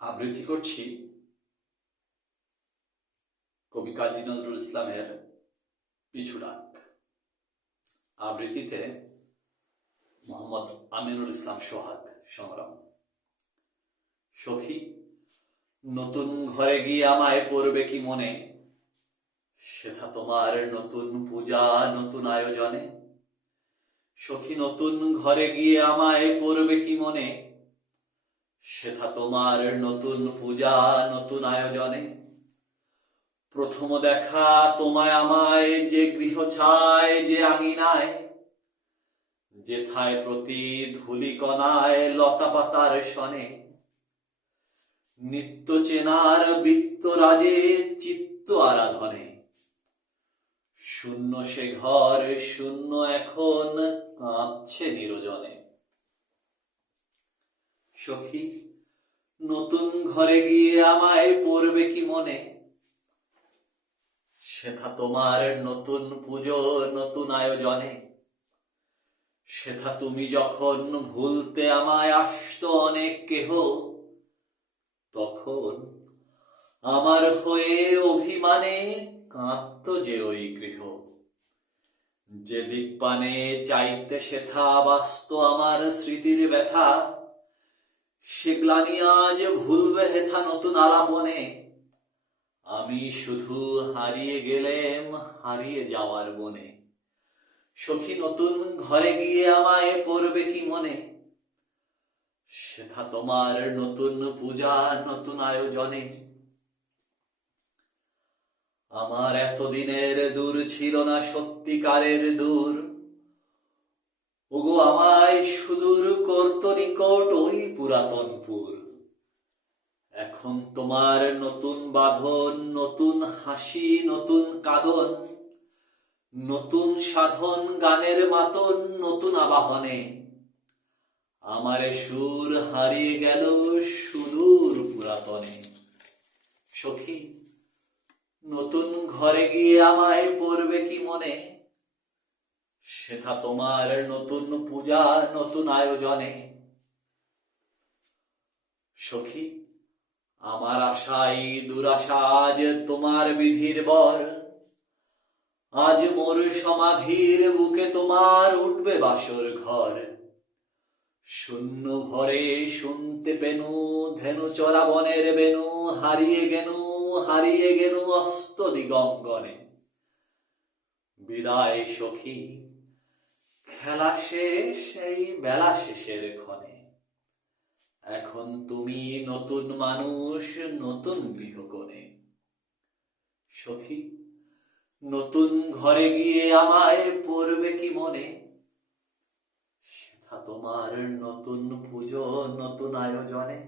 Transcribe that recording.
আবৃত্তি করছি কবি কাজী নজরুল ইসলামের পিছু ডাক। আবৃত্তিতে মোহাম্মদ আমিনুল ইসলাম সোহাগ। সংগ্রাম। সখী, নতুন ঘরে গিয়ে আমায় পড়বে কি মনে, সেথা তোমার নতুন পূজা নতুন আয়োজনে। সখী, নতুন ঘরে গিয়ে আমায় পড়বে কি মনে, সেথা তোমার নতুন পূজা নতুন আয়োজনে। প্রথম দেখা তোমায় আমায় যে গৃহ ছায়, যে আঙিনায়, যেথায় প্রতি ধূলিকণায় লতা পাতার সনে, নিত্য চেনার বৃত্তরাজে চিত্ত আরাধনে। শূন্য সে ঘর, শূন্য এখন কাঁদছে নিরজনে। সখী, নতুন ঘরে গিয়ে আমায় পড়বে কি মনে, সেথা তোমার নতুন পুজো নতুন আয়োজনে। সেথা তুমি যখন ভুলতে আমায় আসত অনেক কেহ, তখন আমার হয়ে অভিমানে কাঁদত যে ওই গৃহ। যে দিক পানে চাইতে সেথা বাস্ত আমার স্মৃতির ব্যথা, সে গ্লানি আজ ভুলবে হেথা নতুন আলাপনে। আমি শুধু হারিয়ে গেলেম হারিয়ে যাওয়ার বনে। সখী, নতুন ঘরে গিয়ে আমায় পড়বে কি মনে, সেথা তোমার নতুন পূজা নতুন আয়োজনে। আমার এতদিনের দূর ছিল না সত্যিকারের দূর, ওগো আমায় সুদূর করত নিকট ওই পুরাতনপুর। এখন তোমার নতুন বাঁধন, নতুন হাসি নতুন কাঁদন, নতুন সাধন গানের মাতন নতুন আবাহনে। আমারে সুর হারিয়ে গেল সুদূর পুরাতনে। সখী, নতুন ঘরে গিয়ে আমায় পড়বে কি মনে, সেথা তোমার নতুন পূজা নতুন আয়োজনে। সখী, আমার আশাই দুরাশা আজ তোমার বিধির বর। আজ মোর সমাধির বুকে তোমার উঠবে বাসর ঘর। শূন্য ভরে শুনতে পেনু ধেনু চরা বনের বেনু, হারিয়ে গেনু অস্ত দিগঙ্গনে। বিদায় সখী, খেলা শেষ এই বেলা শেষের ক্ষণে। এখন তুমি নতুন মানুষ নতুন গৃহকোণে। সখী, নতুন ঘরে গিয়ে আমায় পড়বে কি মনে, সেথা তোমার নতুন পুজো নতুন আয়োজনে।